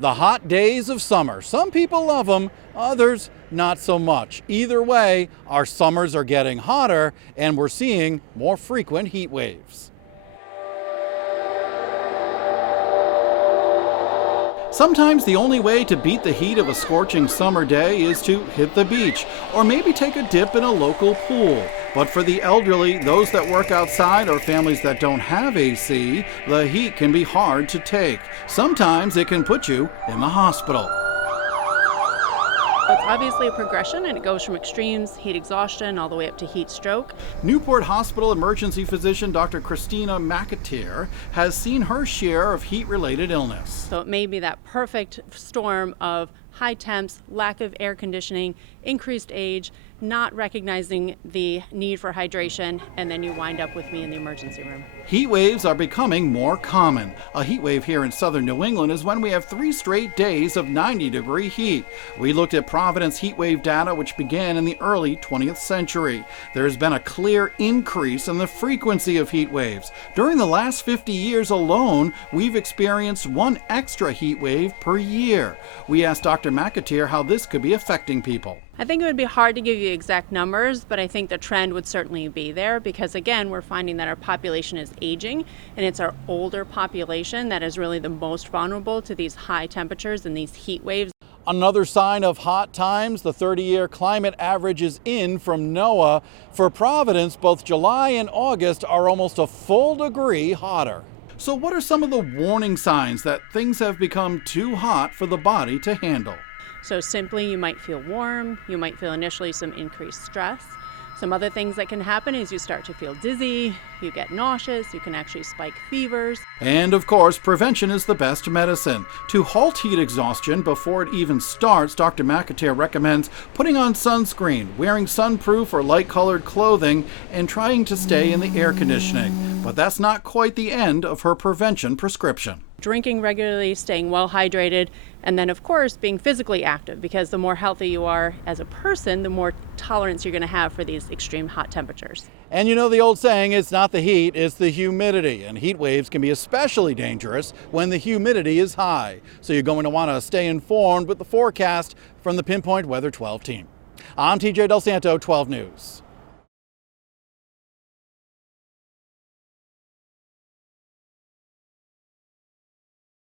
The hot days of summer. Some people love them, others not so much. Either way, our summers are getting hotter and we're seeing more frequent heat waves. Sometimes the only way to beat the heat of a scorching summer day is to hit the beach or maybe take a dip in a local pool. But for the elderly, those that work outside, or families that don't have AC, the heat can be hard to take. Sometimes it can put you in the hospital. It's obviously a progression, and it goes from extremes, heat exhaustion, all the way up to heat stroke. Newport Hospital emergency physician Dr. Christina McAteer has seen her share of heat-related illness. So it may be that perfect storm of high temps, lack of air conditioning, increased age, not recognizing the need for hydration, and then you wind up with me in the emergency room. Heat waves are becoming more common. A heat wave here in southern New England is when we have 3 straight days of 90-degree heat. We looked at Providence heat wave data, which began in the early 20th century. There has been a clear increase in the frequency of heat waves. During the last 50 years alone, we've experienced 1 extra heat wave per year. We asked Dr. McAteer how this could be affecting people. I think it would be hard to give you exact numbers, but I think the trend would certainly be there because, again, we're finding that our population is aging, and it's our older population that is really the most vulnerable to these high temperatures and these heat waves. Another sign of hot times, the 30-year climate average is in from NOAA. For Providence, both July and August are almost a full degree hotter. So what are some of the warning signs that things have become too hot for the body to handle? So simply, you might feel warm, you might feel initially some increased stress. Some other things that can happen is you start to feel dizzy, you get nauseous, you can actually spike fevers. And of course, prevention is the best medicine. To halt heat exhaustion before it even starts, Dr. McAteer recommends putting on sunscreen, wearing sunproof or light-colored clothing, and trying to stay in the air conditioning. But that's not quite the end of her prevention prescription. Drinking regularly, staying well hydrated, and then of course being physically active, because the more healthy you are as a person, the more tolerance you're going to have for these extreme hot temperatures. And you know the old saying, it's not the heat, it's the humidity. And heat waves can be especially dangerous when the humidity is high. So you're going to want to stay informed with the forecast from the Pinpoint Weather 12 team. I'm TJ Delsanto, 12 News.